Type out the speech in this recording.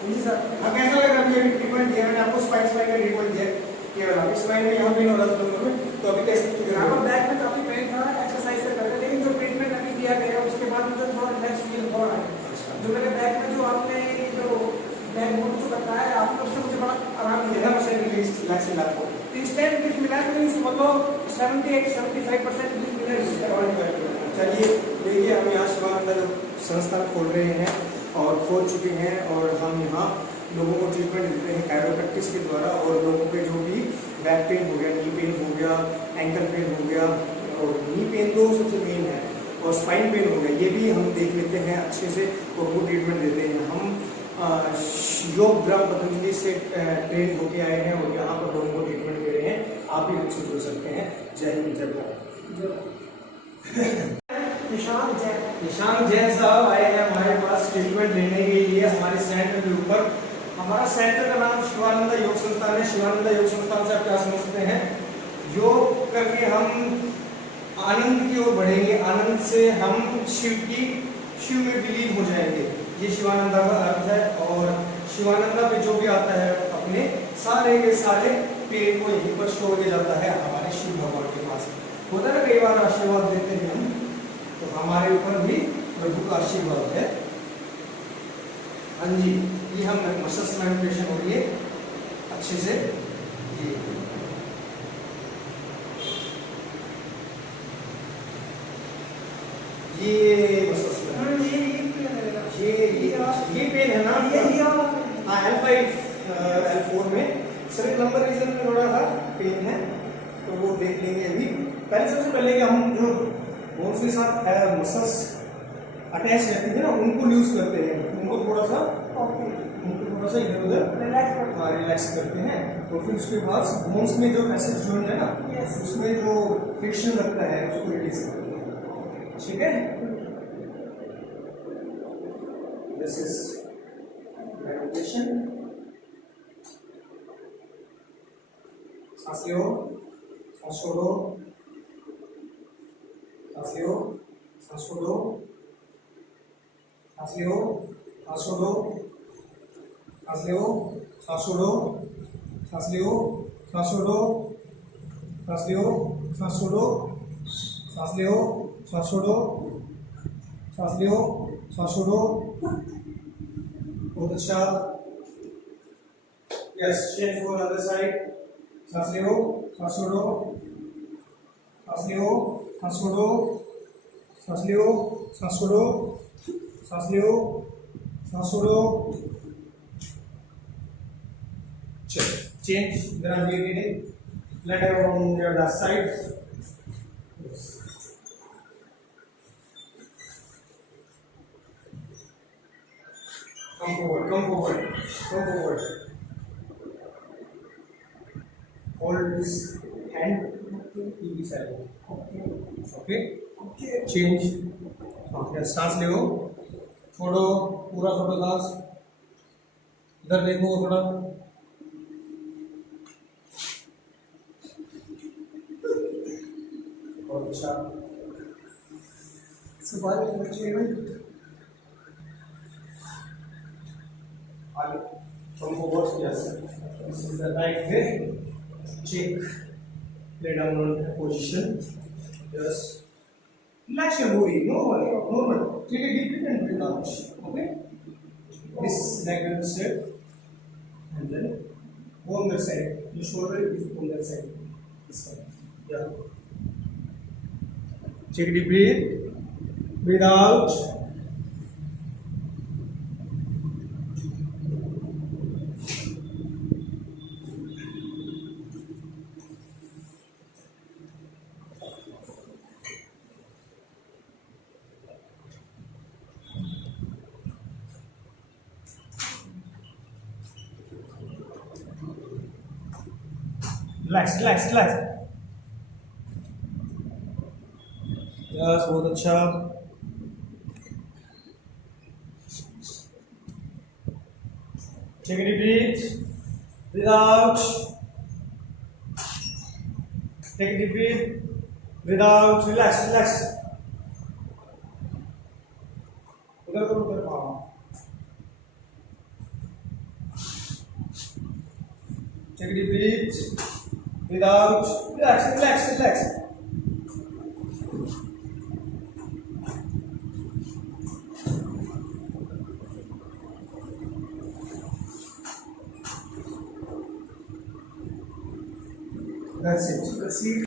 जी sir. अब कैसा लग रहा है? ट्रीटमेंट दिया मैंने आपको, स्पाइन का ट्रीटमेंट दिया केवल आप स्पाइन में यहाँ पेन हो रहा था दोनों में, तो अभी कैसे यहाँ बैक में काफी पेन था, एक्सरसाइज से करते, लेकिन जो ट्रीटमेंट अभी दिया गया उसके बाद मुझे थोड़ा रिलैक्स फील हो रहा है। जो मेरे बैक में जो आपने जो बैक बोन जो बताया आपने, उससे मुझे बड़ा आराम मिला। रिलैक्स मिला आपको? इंस्टेंट रिलीफ मिला है, मुझे मतलब 78-75% रिलीफ मिला है। चलिए देखिए, हम यहाँ शिवानंदा जो संस्थान खोल रहे हैं और खोल चुके हैं, और हम यहाँ लोगों को ट्रीटमेंट देते हैं कायरोप्रैक्टिस के द्वारा, और लोगों के जो भी बैक पेन हो गया, नी पेन हो गया, एंकल पेन हो गया, और नी पेन तो सबसे मेन है, और स्पाइन पेन हो गया, ये भी हम देख लेते हैं अच्छे से और वो ट्रीटमेंट देते हैं। हम योग ग्राम पतंजलि से ट्रेन होके आए हैं और यहाँ पर लोगों को ट्रीटमेंट दे रहे हैं। आप भी हमसे जुड़ सकते हैं। जय हिंद, जय भारत। निशांत जैन साहब आए हैं हमारे पास ट्रीटमेंट लेने के लिए हमारे सेंटर के ऊपर। हमारा सेंटर का नाम शिवानंदा योग संस्थान है। शिवानंदा योग संस्थान से आप क्या समझते हैं? योग करके हम आनंद की ओर बढ़ेंगे, आनंद से हम शिव में विलीन हो जाएंगे, ये शिवानंदा का अर्थ है। और शिवानंदा पे जो भी आता है अपने सारे के सारे पेड़ को यहीं पर छोड़ के जाता है हमारे शिव भगवान के पास। होता है ना, कई बार आशीर्वाद देते हैं हम, तो हमारे ऊपर भी प्रभु का आशीर्वाद है। हाँ जी, ये हम मसल मेडिटेशन हो रही है अच्छे से। ये पेन है ना, हाँ L5 L4 में सिर्फ नंबर रीजन में थोड़ा सा पेन है, तो वो देख लेंगे अभी। पहले सबसे पहले कि हम जो बोन्स के साथ मसल्स अटैच रहती है ना, उनको यूज करते हैं, उनको थोड़ा सा इधर उधर रिलैक्स करते हैं, और फिर उसके बाद बोन्स में जो फैसेट जॉइंट है ना, उसमें जो फ्रिक्शन लगता है उसको रिलीज करते हैं। ठीक है, दिस इज मेडिटेशन। सांस लो, सांस छोड़ो, सांस लो, सांस छोड़ो, सांस लो, सांस छोड़ो, सांस लो, सांस छोड़ो, सांस लो, सांस छोड़ो, सांस लो, सांस छोड़ो, सांस लो, सांस छोड़ो, सांस लो, सांस छोड़ो। बहुत अच्छा। Yes, change for other side. सांस लो, सांस छोड़ो, सांस लो, सांस छोड़ो, सांस लो, सांस छोड़ो, सांस लो, सांस छोड़ो। Change. Then I'm doing it. Let it on your left side. Yes. Come forward. Come forward. Come forward. Hold this hand. TV side. Okay. Okay. Change. Okay. सांस ले, छोड़ो, पूरा छोड़ो सांस। इधर देखो थोड़ा। अच्छा, come forward. Yes, this is the right way. Check. Lay down on position. Yes. Relax your body. Normal. Take a deep breath and breathe out. Okay. This neck will straight, and then go on that side. Your shoulder is on that side. This side. Yeah. Take a deep breath, breathe out. Relax, relax, relax. Yes, बहुत अच्छा। Take a deep breath, breathe out. Take a deep breath, breathe out. Relax, relax. उधर करो, उधर पाओ। Take a deep breath. Breathe out. Relax, relax, relax. That's it.